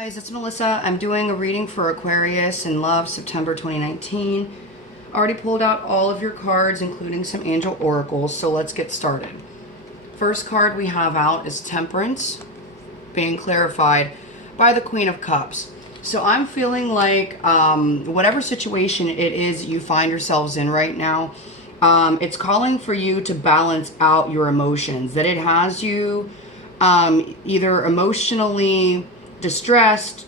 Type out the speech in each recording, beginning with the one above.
Guys, it's Melissa. I'm doing a reading for Aquarius in Love September 2019. Already pulled out all of your cards, including some angel oracles, so let's get started. First card we have out is Temperance, being clarified by the Queen of Cups. So I'm feeling like whatever situation it is you find yourselves in right now, it's calling for you to balance out your emotions, that it has you either emotionally distressed,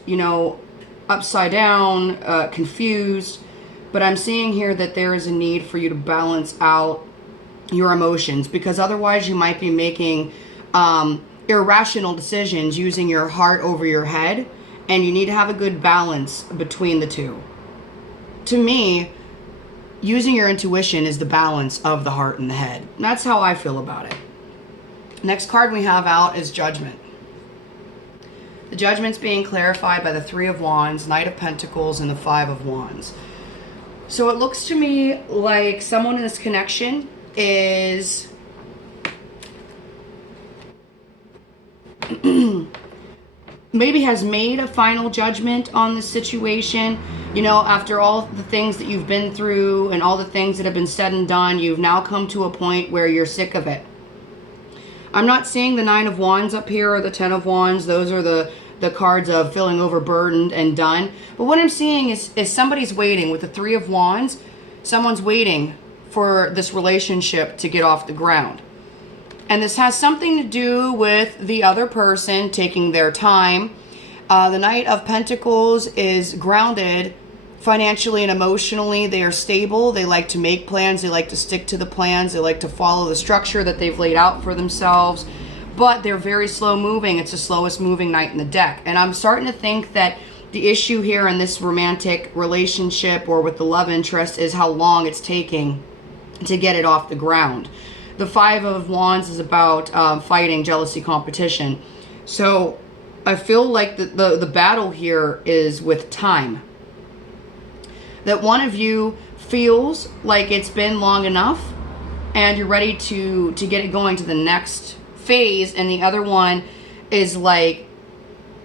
upside down, confused. But I'm seeing here that there is a need for you to balance out your emotions, because otherwise you might be making irrational decisions using your heart over your head, and you need to have a good balance between the two. To me, using your intuition is the balance of the heart and the head. That's how I feel about it. Next card we have out is Judgment. The Judgment's being clarified by the Three of Wands, Knight of Pentacles, and the Five of Wands. So it looks to me like someone in this connection is maybe has made a final judgment on the situation. After all the things that you've been through and all the things that have been said and done, you've now come to a point where you're sick of it. I'm not seeing the Nine of Wands up here or the Ten of Wands. Those are the cards of feeling overburdened and done. But what I'm seeing is somebody's waiting. With the Three of Wands, someone's waiting for this relationship to get off the ground. And this has something to do with the other person taking their time. The Knight of Pentacles is grounded financially and emotionally. They are stable. They like to make plans. They like to stick to the plans. They like to follow the structure that they've laid out for themselves. But they're very slow moving. It's the slowest moving knight in the deck. And I'm starting to think that the issue here in this romantic relationship or with the love interest is how long it's taking to get it off the ground. The Five of Wands is about fighting, jealousy, competition. So I feel like the battle here is with time. That one of you feels like it's been long enough and you're ready to get it going to the next phase, and the other one is like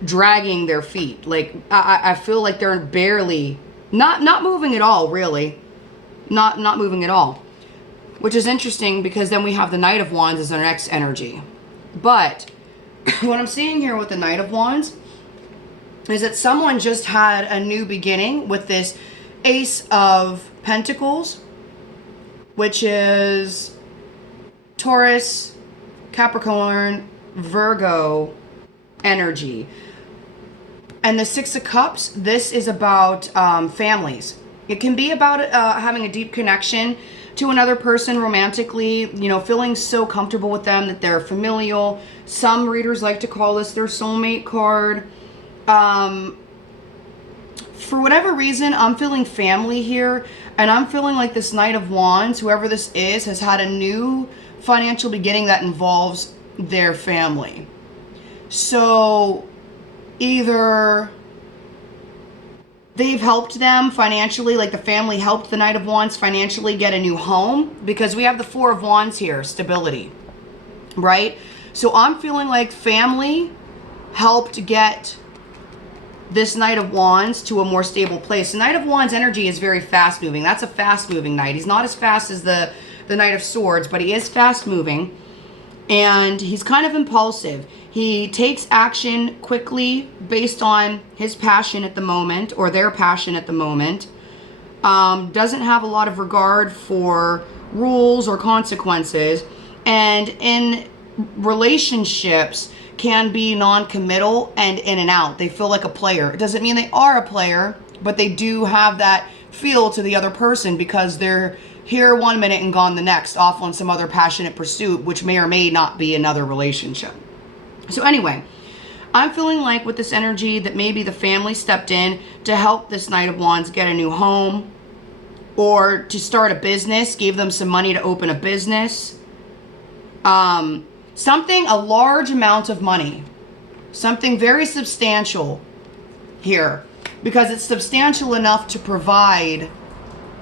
dragging their feet. Like I feel like they're barely not moving at all, really. Not moving at all. Which is interesting, because then we have the Knight of Wands as our next energy. But what I'm seeing here with the Knight of Wands is that someone just had a new beginning with this Ace of Pentacles, which is Taurus, Capricorn, Virgo energy. And the Six of Cups, this is about families. It can be about having a deep connection to another person romantically, feeling so comfortable with them that they're familial. Some readers like to call this their soulmate card. For whatever reason, I'm feeling family here, and I'm feeling like this Knight of Wands, whoever this is, has had a new financial beginning that involves their family. So either they've helped them financially, like the family helped the Knight of Wands financially get a new home, because we have the Four of Wands here, stability, right? So I'm feeling like family helped get this Knight of Wands to a more stable place. The Knight of Wands energy is very fast moving. That's a fast moving knight. He's not as fast as the Knight of Swords, but he is fast moving, and he's kind of impulsive. He takes action quickly based on his passion at the moment, or their passion at the moment. Doesn't have a lot of regard for rules or consequences, and in relationships can be non-committal and in and out. They feel like a player. It doesn't mean they are a player, but they do have that feel to the other person, because they're here one minute and gone the next, off on some other passionate pursuit, which may or may not be another relationship. So anyway, I'm feeling like with this energy that maybe the family stepped in to help this Knight of Wands get a new home, or to start a business, gave them some money to open a business. Something, a large amount of money. Something very substantial here, because it's substantial enough to provide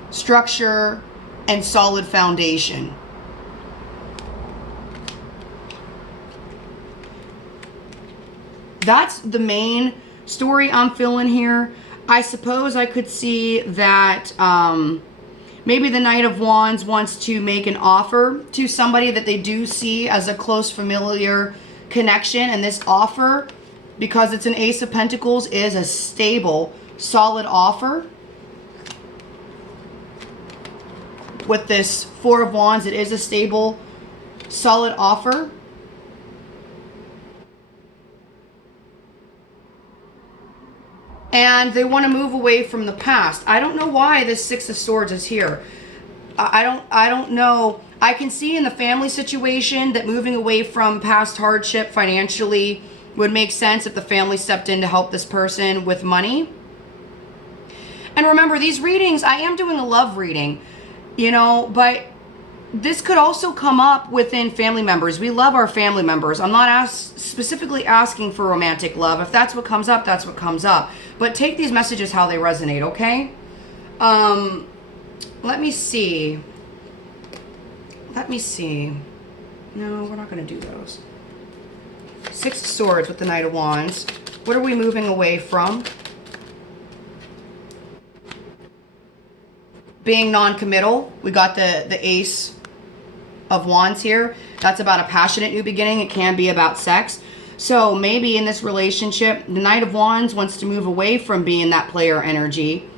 structure and solid foundation. That's the main story I'm feeling here, I suppose I could see that maybe the Knight of Wands wants to make an offer to somebody that they do see as a close familiar connection. And this offer, because it's an Ace of Pentacles, is a stable, solid offer. With this Four of Wands, it is a stable, solid offer. And they want to move away from the past. I don't know why this Six of Swords is here. I don't know. I can see in the family situation that moving away from past hardship financially would make sense if the family stepped in to help this person with money. And remember, these readings, I am doing a love reading, you know, but this could also come up within family members. We love our family members. I'm not specifically asking for romantic love. If that's what comes up, that's what comes up. But take these messages how they resonate, okay? Let me see. No, we're not going to do those. Six of Swords with the Knight of Wands. What are we moving away from? Being non-committal. We got the Ace of Wands here. That's about a passionate new beginning. It can be about sex. So maybe in this relationship, the Knight of Wands wants to move away from being that player energy.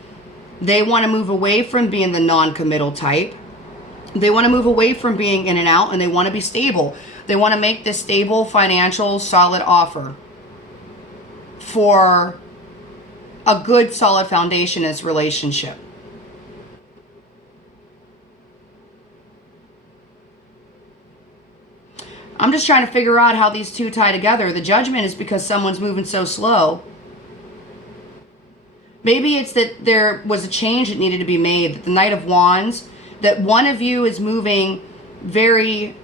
They want to move away from being the non-committal type. They want to move away from being in and out, and they want to be stable. They want to make this stable, financial, solid offer for a good, solid foundation in this relationship. I'm just trying to figure out how these two tie together. The Judgment is because someone's moving so slow. Maybe it's that there was a change that needed to be made. That the Knight of Wands, that one of you is moving very...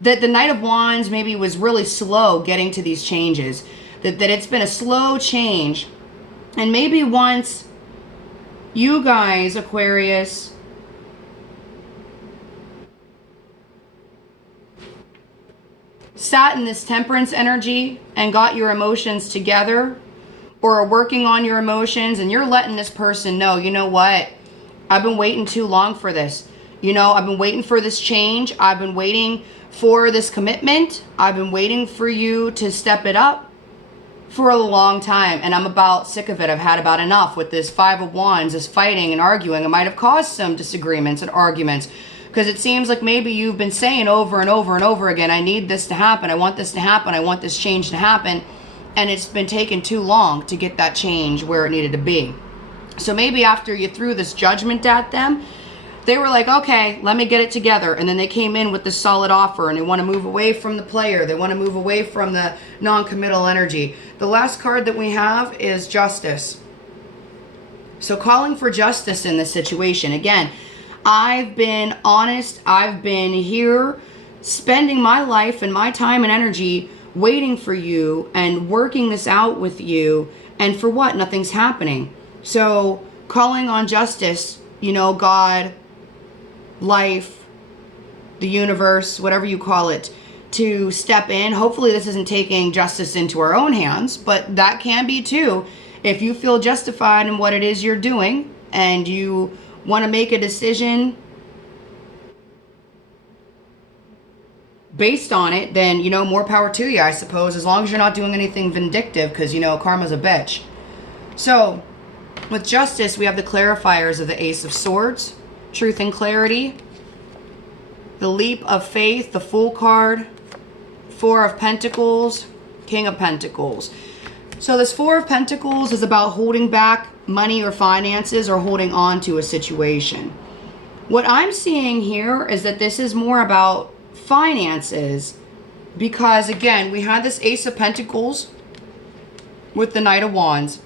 That the Knight of Wands maybe was really slow getting to these changes. That it's been a slow change. And maybe once you guys, Aquarius, sat in this Temperance energy and got your emotions together, or are working on your emotions, and you're letting this person know, you know what, I've been waiting too long for this. You know, I've been waiting for this change. I've been waiting for this commitment. I've been waiting for you to step it up for a long time, and I'm about sick of it. I've had about enough with this Five of Wands, this fighting and arguing. It might have caused some disagreements and arguments, because it seems like maybe you've been saying over and over and over again, I need this to happen. I want this to happen. I want this change to happen. And it's been taking too long to get that change where it needed to be. So maybe after you threw this judgment at them, they were like, okay, let me get it together. And then they came in with this solid offer, and they want to move away from the player. They want to move away from the non-committal energy. The last card that we have is Justice. So calling for justice in this situation. Again, I've been honest. I've been here spending my life and my time and energy waiting for you and working this out with you. And for what? Nothing's happening. So calling on justice, you know, God, life, the universe, whatever you call it, to step in. Hopefully this isn't taking justice into our own hands, but that can be too. If you feel justified in what it is you're doing and you want to make a decision based on it, then, you know, more power to you, I suppose, as long as you're not doing anything vindictive, because, you know, karma's a bitch. So with Justice, we have the clarifiers of the Ace of Swords, Truth and Clarity, the Leap of Faith, the Fool card, Four of Pentacles, King of Pentacles. So this Four of Pentacles is about holding back money or finances, or holding on to a situation. What I'm seeing here is that this is more about finances, because again, we had this Ace of Pentacles with the Knight of Wands.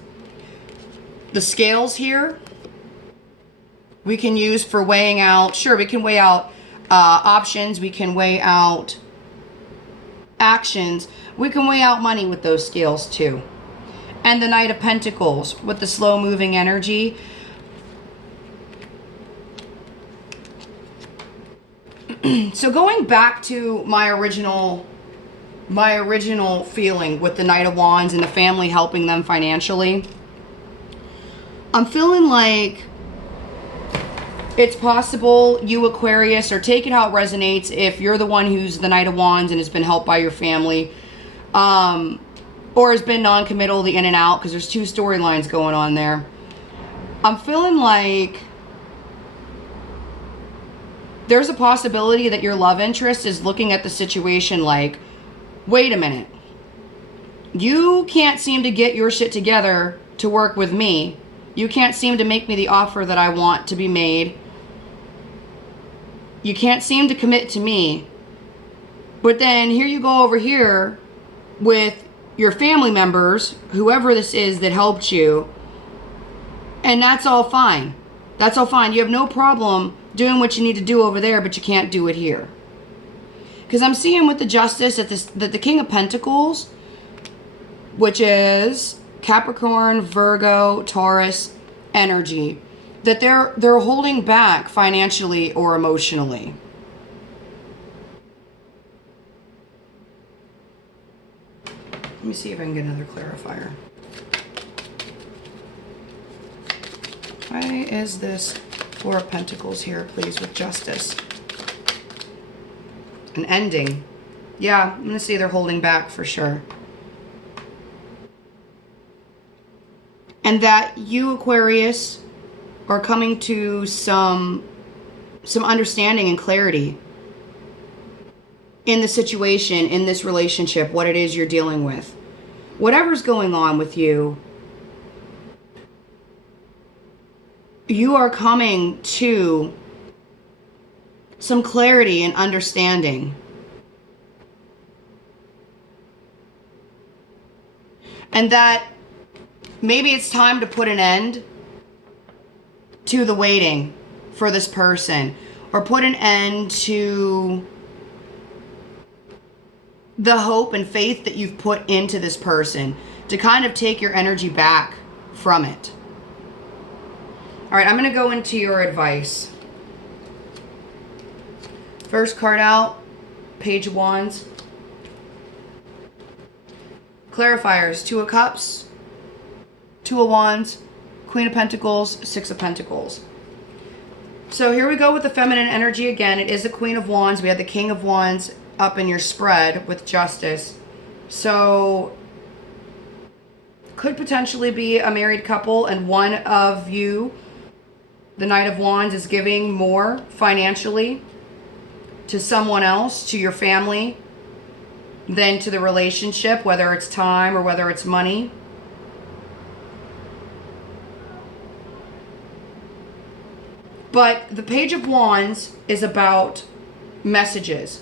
The scales here we can use for weighing out. Sure, we can weigh out options. We can weigh out actions. We can weigh out money with those scales too. And the Knight of Pentacles with the slow moving energy. So going back to my original my original feeling with the Knight of Wands and the family helping them financially. I'm feeling like it's possible you, Aquarius, or take it how it resonates if you're the one who's the Knight of Wands and has been helped by your family, or has been non-committal, the in and out, because there's two storylines going on there. I'm feeling like there's a possibility that your love interest is looking at the situation like, wait a minute, you can't seem to get your shit together to work with me. You can't seem to make me the offer that I want to be made. You can't seem to commit to me. But then here you go over here with your family members, whoever this is that helped you, and that's all fine. That's all fine. You have no problem doing what you need to do over there, but you can't do it here. Because I'm seeing with the Justice that the King of Pentacles, which is Capricorn, Virgo, Taurus energy, that they're holding back financially or emotionally. Let me see if I can get another clarifier. Why is this Four of Pentacles here, please, with Justice? An ending. Yeah, I'm going to say they're holding back for sure. And that you, Aquarius, are coming to some understanding and clarity in the situation, in this relationship, what it is you're dealing with. Whatever's going on with you, you are coming to some clarity and understanding. And that maybe it's time to put an end to the waiting for this person, or put an end to the hope and faith that you've put into this person, to kind of take your energy back from it. All right, I'm going to go into your advice. First card out, Page of Wands. Clarifiers, Two of Cups, Two of Wands, Queen of Pentacles, Six of Pentacles. So here we go with the feminine energy again. It is the Queen of Wands. We have the King of Wands up in your spread with Justice. So could potentially be a married couple, and one of you, the Knight of Wands, is giving more financially to someone else, to your family, than to the relationship, whether it's time or whether it's money. But the Page of Wands is about messages.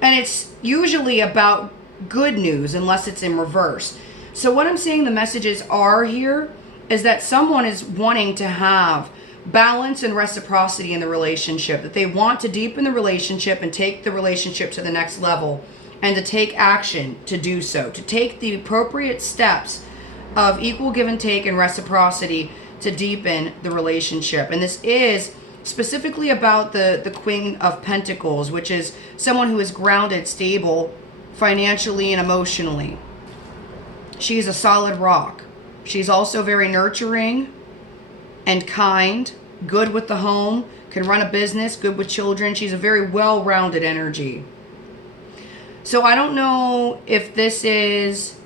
And it's usually about good news, unless it's in reverse. So what I'm saying the messages are here is that someone is wanting to have balance and reciprocity in the relationship, that they want to deepen the relationship and take the relationship to the next level, and to take action to do so, to take the appropriate steps of equal give and take and reciprocity to deepen the relationship. And this is specifically about the Queen of Pentacles, which is someone who is grounded, stable, financially and emotionally. She's a solid rock. She's also very nurturing and kind, good with the home, can run a business, good with children. She's a very well-rounded energy. So I don't know if this is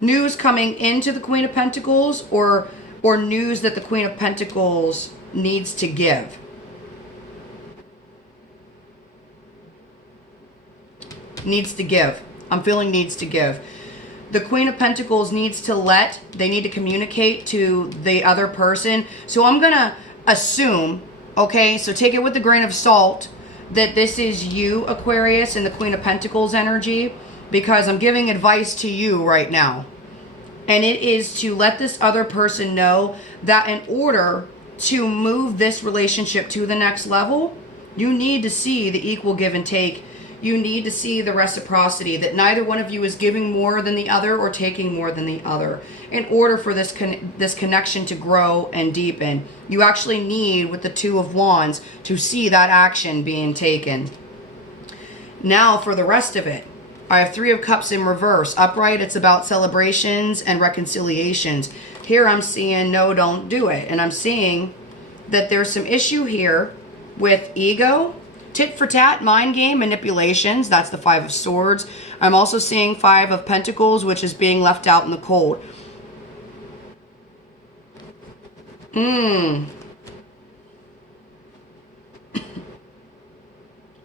news coming into the Queen of Pentacles, or news that the Queen of Pentacles needs to give. Needs to give. I'm feeling needs to give. The Queen of Pentacles needs to they need to communicate to the other person. So I'm going to assume, okay, so take it with a grain of salt, that this is you, Aquarius, and the Queen of Pentacles energy, because I'm giving advice to you right now. And it is to let this other person know that in order to move this relationship to the next level, you need to see the equal give and take. you need to see the reciprocity, that neither one of you is giving more than the other or taking more than the other. In order for this connection to grow and deepen, you actually need, with the Two of Wands, to see that action being taken. Now for the rest of it, I have Three of Cups in reverse. Upright, it's about celebrations and reconciliations. Here I'm seeing no, don't do it. And I'm seeing that there's some issue here with ego, tit for tat, mind game, manipulations. That's the Five of Swords. I'm also seeing Five of Pentacles, which is being left out in the cold.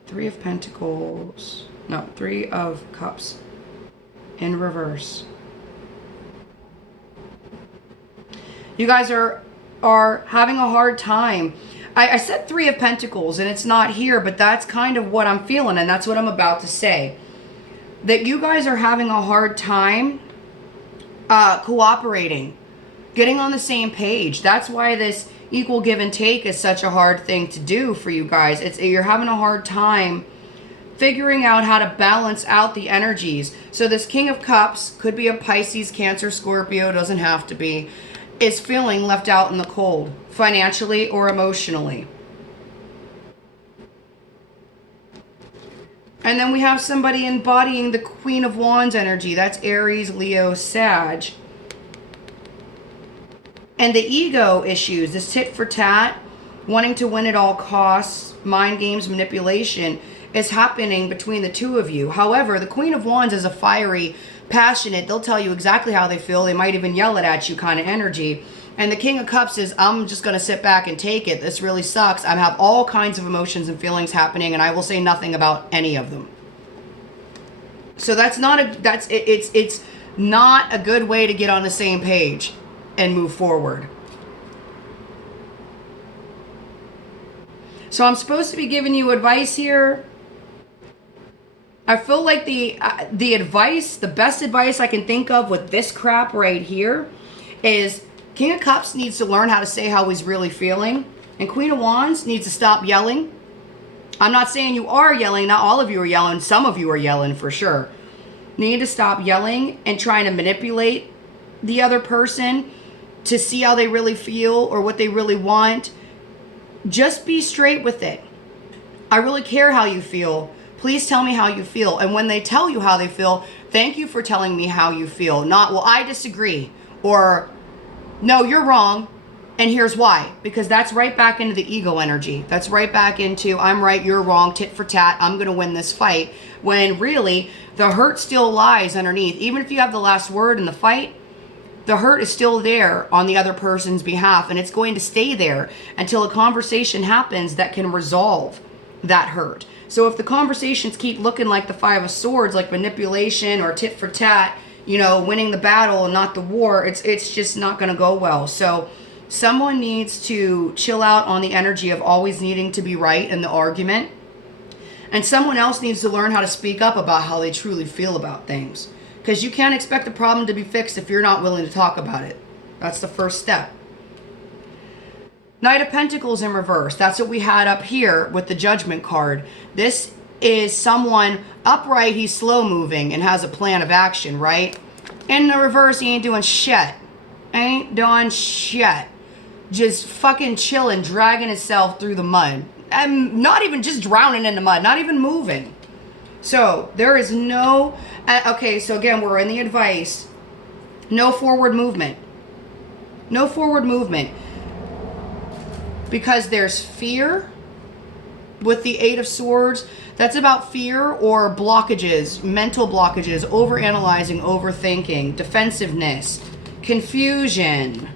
Three of Pentacles. No, Three of Cups in reverse. You guys are having a hard time. I said Three of Pentacles and it's not here, but that's kind of what I'm feeling, and that's what I'm about to say. That you guys are having a hard time cooperating, getting on the same page. That's why this equal give and take is such a hard thing to do for you guys. You're having a hard time figuring out how to balance out the energies. So this King of Cups could be a Pisces, Cancer, Scorpio, doesn't have to be, is feeling left out in the cold, financially or emotionally. And then we have somebody embodying the Queen of Wands energy. That's Aries, Leo, Sag. And the ego issues, this tit for tat, wanting to win at all costs, mind games, manipulation, is happening between the two of you. However, the Queen of Wands is a fiery, passionate, they'll tell you exactly how they feel. They might even yell it at you kind of energy. And the King of Cups is, I'm just going to sit back and take it. This really sucks. I have all kinds of emotions and feelings happening, and I will say nothing about any of them. So that's not it's not a good way to get on the same page and move forward. So I'm supposed to be giving you advice here. I feel like the advice, the best advice I can think of with this crap right here is King of Cups needs to learn how to say how he's really feeling. And Queen of Wands needs to stop yelling. I'm not saying you are yelling. Not all of you are yelling. Some of you are yelling for sure. Need to stop yelling and trying to manipulate the other person to see how they really feel or what they really want. Just be straight with it. I really care how you feel. Please tell me how you feel. And when they tell you how they feel, thank you for telling me how you feel. Not, well, I disagree. Or, no, you're wrong. And here's why. Because that's right back into the ego energy. That's right back into, I'm right, you're wrong, tit for tat, I'm going to win this fight. When really, the hurt still lies underneath. Even if you have the last word in the fight, the hurt is still there on the other person's behalf. And it's going to stay there until a conversation happens that can resolve that hurt. So if the conversations keep looking like the Five of Swords, like manipulation or tit for tat, you know, winning the battle and not the war, it's just not going to go well. So someone needs to chill out on the energy of always needing to be right in the argument. And someone else needs to learn how to speak up about how they truly feel about things. Because you can't expect a problem to be fixed if you're not willing to talk about it. That's the first step. Knight of Pentacles in reverse. That's what we had up here with the Judgment card. This is someone upright, he's slow moving and has a plan of action, right? In the reverse, he ain't doing shit. Ain't doing shit. Just fucking chilling, dragging himself through the mud. And not even just drowning in the mud, not even moving. So there is no, okay, so again, we're in the advice. No forward movement. No forward movement. Because there's fear with the Eight of Swords. That's about fear or blockages, mental blockages, overanalyzing, overthinking, defensiveness, confusion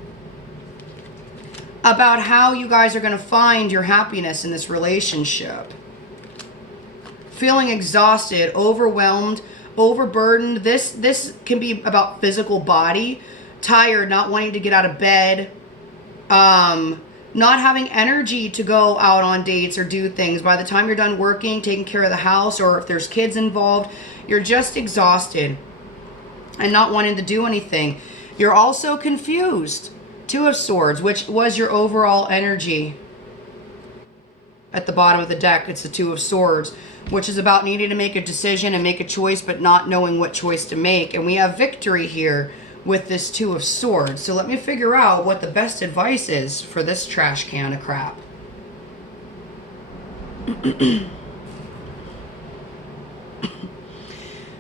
about how you guys are going to find your happiness in this relationship. Feeling exhausted, overwhelmed, overburdened. This can be about physical body, tired, not wanting to get out of bed, not having energy to go out on dates or do things. By the time you're done working, taking care of the house, or if there's kids involved, you're just exhausted and not wanting to do anything. You're also confused. Two of Swords, which was your overall energy. at the bottom of the deck. It's the Two of Swords, which is about needing to make a decision and make a choice, but not knowing what choice to make. And we have victory here with this Two of Swords. So let me figure out what the best advice is for this trash can of crap.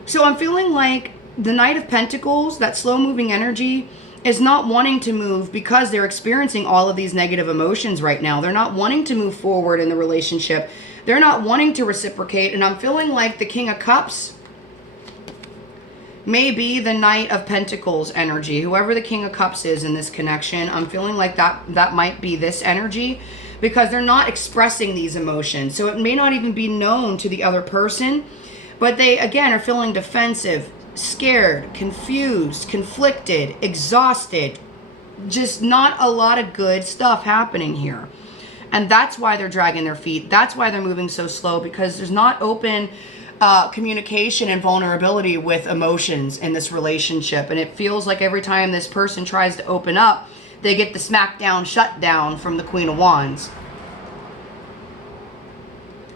So I'm feeling like the Knight of Pentacles, that slow-moving energy, is not wanting to move because they're experiencing all of these negative emotions right now. They're not wanting to move forward in the relationship. They're not wanting to reciprocate. And I'm feeling like the King of Cups may be the Knight of Pentacles energy. Whoever the King of Cups is in this connection, I'm feeling like that might be this energy, because they're not expressing these emotions. So it may not even be known to the other person, but they, again, are feeling defensive, scared, confused, conflicted, exhausted. Just not a lot of good stuff happening here. And that's why they're dragging their feet. That's why they're moving so slow, because there's not open communication and vulnerability with emotions in this relationship. And it feels like every time this person tries to open up, they get the smackdown, shutdown from the Queen of Wands.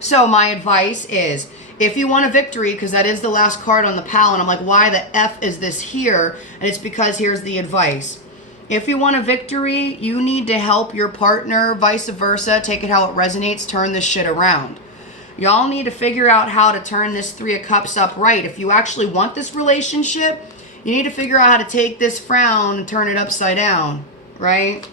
So my advice is, if you want a victory, because that is the last card on the pal, and I'm like, why the F is this here? And it's because here's the advice. If you want a victory, you need to help your partner, vice versa. Take it how it resonates. Turn this shit around. Y'all need to figure out how to turn this Three of Cups up right. If you actually want this relationship, you need to figure out how to take this frown and turn it upside down, right?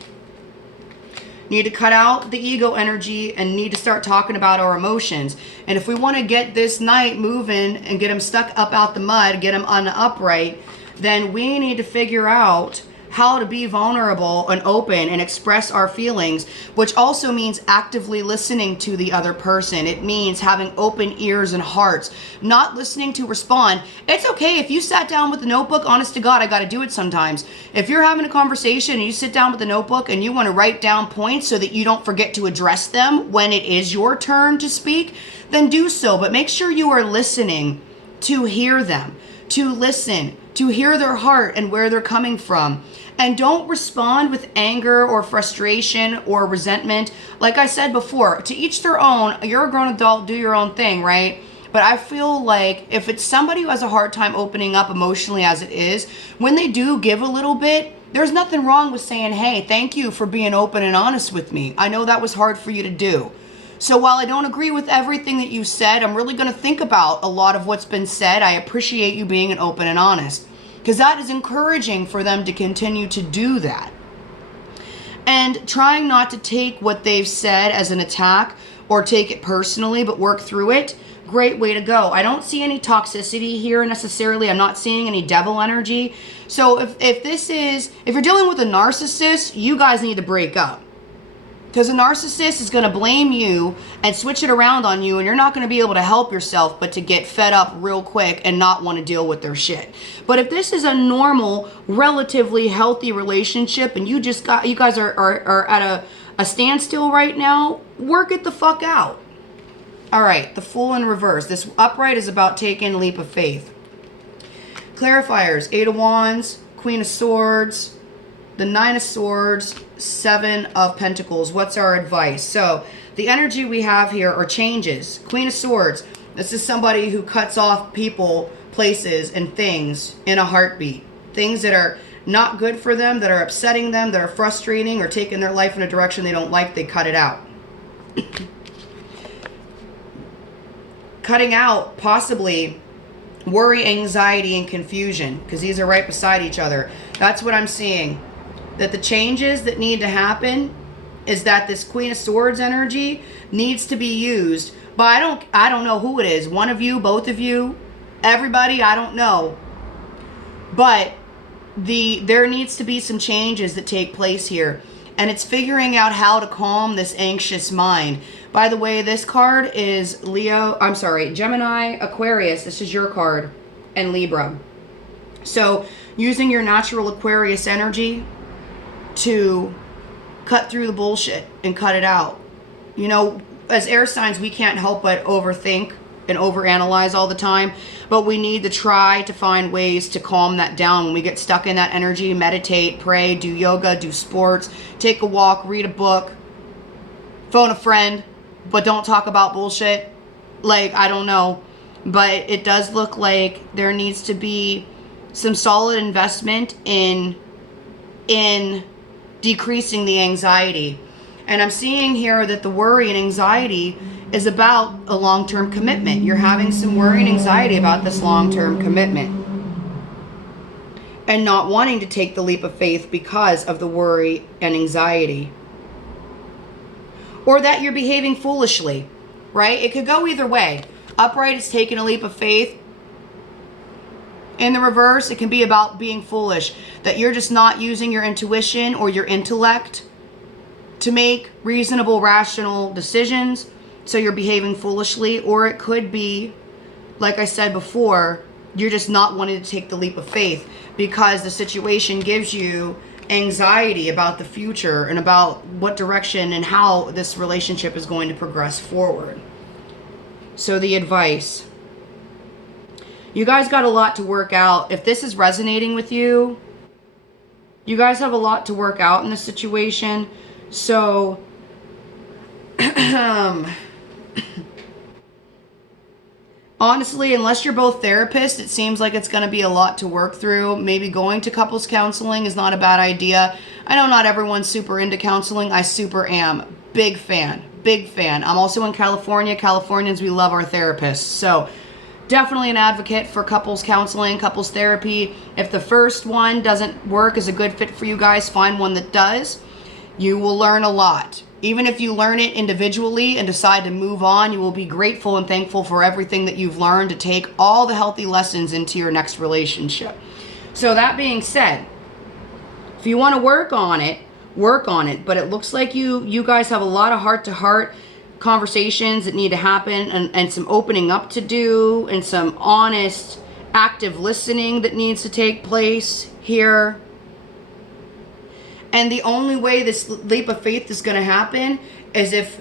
You need to cut out the ego energy and need to start talking about our emotions. And if we want to get this Knight moving and get him stuck up out the mud, get him on the upright, then we need to figure out how to be vulnerable and open and express our feelings, which also means actively listening to the other person. It means having open ears and hearts, not listening to respond. It's okay if you sat down with a notebook. Honest to God, I got to do it sometimes. If you're having a conversation and you sit down with a notebook and you want to write down points so that you don't forget to address them when it is your turn to speak, then do so. But make sure you are listening to hear them, to listen, to hear their heart and where they're coming from. And don't respond with anger or frustration or resentment. Like I said before, to each their own. You're a grown adult, do your own thing, right? But I feel like if it's somebody who has a hard time opening up emotionally as it is, when they do give a little bit, there's nothing wrong with saying, hey, thank you for being open and honest with me. I know that was hard for you to do. So while I don't agree with everything that you said, I'm really going to think about a lot of what's been said. I appreciate you being open and honest, because that is encouraging for them to continue to do that. And trying not to take what they've said as an attack or take it personally, but work through it. Great way to go. I don't see any toxicity here necessarily. I'm not seeing any devil energy. So if you're dealing with a narcissist, you guys need to break up. Because a narcissist is going to blame you and switch it around on you, and you're not going to be able to help yourself but to get fed up real quick and not want to deal with their shit. But if this is a normal, relatively healthy relationship and you guys are at a standstill right now, work it the fuck out. All right, the Fool in reverse. This upright is about taking a leap of faith. Clarifiers, Eight of Wands, Queen of Swords, the Nine of Swords, Seven of Pentacles. What's our advice? So the energy we have here are changes. Queen of Swords. This is somebody who cuts off people, places, and things in a heartbeat. Things that are not good for them, that are upsetting them, that are frustrating or taking their life in a direction they don't like, they cut it out. Cutting out possibly worry, anxiety, and confusion, because these are right beside each other. That's what I'm seeing. That the changes that need to happen is that this Queen of Swords energy needs to be used. But I don't know who it is. One of you, both of you, everybody, I don't know. But there needs to be some changes that take place here. And it's figuring out how to calm this anxious mind. By the way, this card is Gemini, Aquarius. This is your card. And Libra. So using your natural Aquarius energy to cut through the bullshit and cut it out. You know, as air signs, we can't help but overthink and overanalyze all the time, but we need to try to find ways to calm that down. When we get stuck in that energy, meditate, pray, do yoga, do sports, take a walk, read a book, phone a friend, but don't talk about bullshit. Like, I don't know. But it does look like there needs to be some solid investment in decreasing the anxiety. And I'm seeing here that the worry and anxiety is about a long-term commitment. You're having some worry and anxiety about this long-term commitment and not wanting to take the leap of faith because of the worry and anxiety. Or that you're behaving foolishly, right? It could go either way. Upright is taking a leap of faith. In the reverse, it can be about being foolish, that you're just not using your intuition or your intellect to make reasonable, rational decisions, so you're behaving foolishly. Or it could be, like I said before, you're just not wanting to take the leap of faith because the situation gives you anxiety about the future and about what direction and how this relationship is going to progress forward. So the advice. You guys got a lot to work out. If this is resonating with you, you guys have a lot to work out in this situation. So, honestly, unless you're both therapists, it seems like it's going to be a lot to work through. Maybe going to couples counseling is not a bad idea. I know not everyone's super into counseling. I super am. Big fan. Big fan. I'm also in California. Californians, we love our therapists. So, definitely an advocate for couples counseling, couples therapy. If the first one doesn't work as a good fit for you guys, find one that does. You will learn a lot. Even if you learn it individually and decide to move on, you will be grateful and thankful for everything that you've learned to take all the healthy lessons into your next relationship. So that being said, if you want to work on it, work on it. But it looks like you guys have a lot of heart-to-heart conversations that need to happen, and some opening up to do, and some honest, active listening that needs to take place here. And the only way this leap of faith is going to happen is if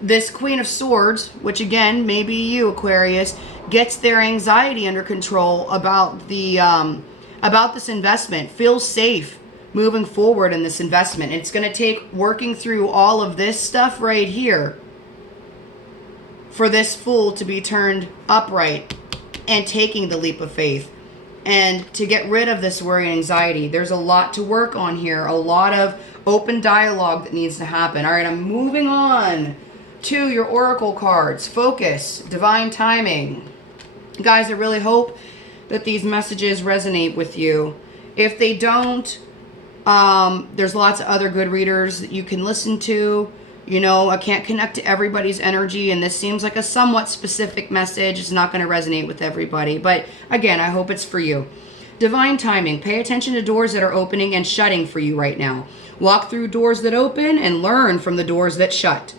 this Queen of Swords, which again, may be you, Aquarius, gets their anxiety under control about the about this investment, feels safe moving forward in this investment. It's going to take working through all of this stuff right here for this Fool to be turned upright and taking the leap of faith and to get rid of this worry and anxiety. There's a lot to work on here, a lot of open dialogue that needs to happen. All right, I'm moving on to your oracle cards. Focus, divine timing. Guys, I really hope that these messages resonate with you. If they don't, there's lots of other good readers that you can listen to. You know, I can't connect to everybody's energy, and this seems like a somewhat specific message. It's not going to resonate with everybody, but again, I hope it's for you. Divine timing. Pay attention to doors that are opening and shutting for you right now. Walk through doors that open and learn from the doors that shut.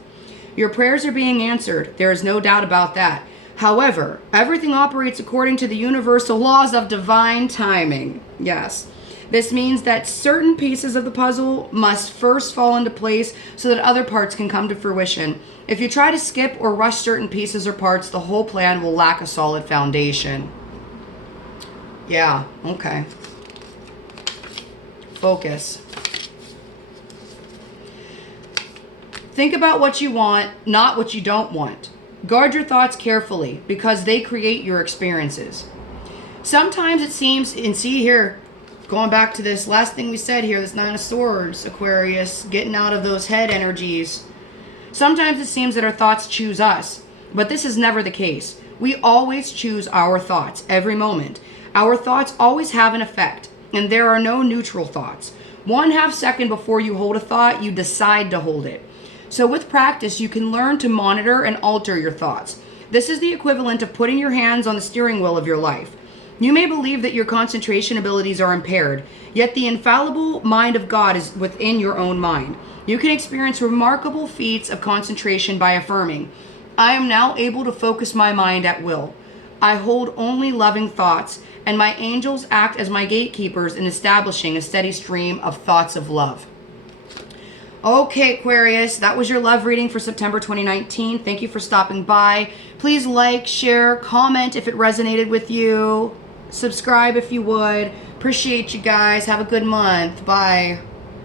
Your prayers are being answered. There is no doubt about that. However, everything operates according to the universal laws of divine timing. Yes. This means that certain pieces of the puzzle must first fall into place so that other parts can come to fruition. If you try to skip or rush certain pieces or parts, the whole plan will lack a solid foundation. Yeah, okay. Focus. Think about what you want, not what you don't want. Guard your thoughts carefully because they create your experiences. Sometimes it seems, and see here, going back to this last thing we said here, this Nine of Swords, Aquarius, getting out of those head energies. Sometimes it seems that our thoughts choose us, but this is never the case. We always choose our thoughts every moment. Our thoughts always have an effect, and there are no neutral thoughts. 1/2 second before you hold a thought, you decide to hold it. So with practice, you can learn to monitor and alter your thoughts. This is the equivalent of putting your hands on the steering wheel of your life. You may believe that your concentration abilities are impaired, yet the infallible mind of God is within your own mind. You can experience remarkable feats of concentration by affirming, I am now able to focus my mind at will. I hold only loving thoughts, and my angels act as my gatekeepers in establishing a steady stream of thoughts of love. Okay, Aquarius, that was your love reading for September 2019. Thank you for stopping by. Please like, share, comment if it resonated with you. Subscribe if you would. Appreciate you guys. Have a good month. Bye.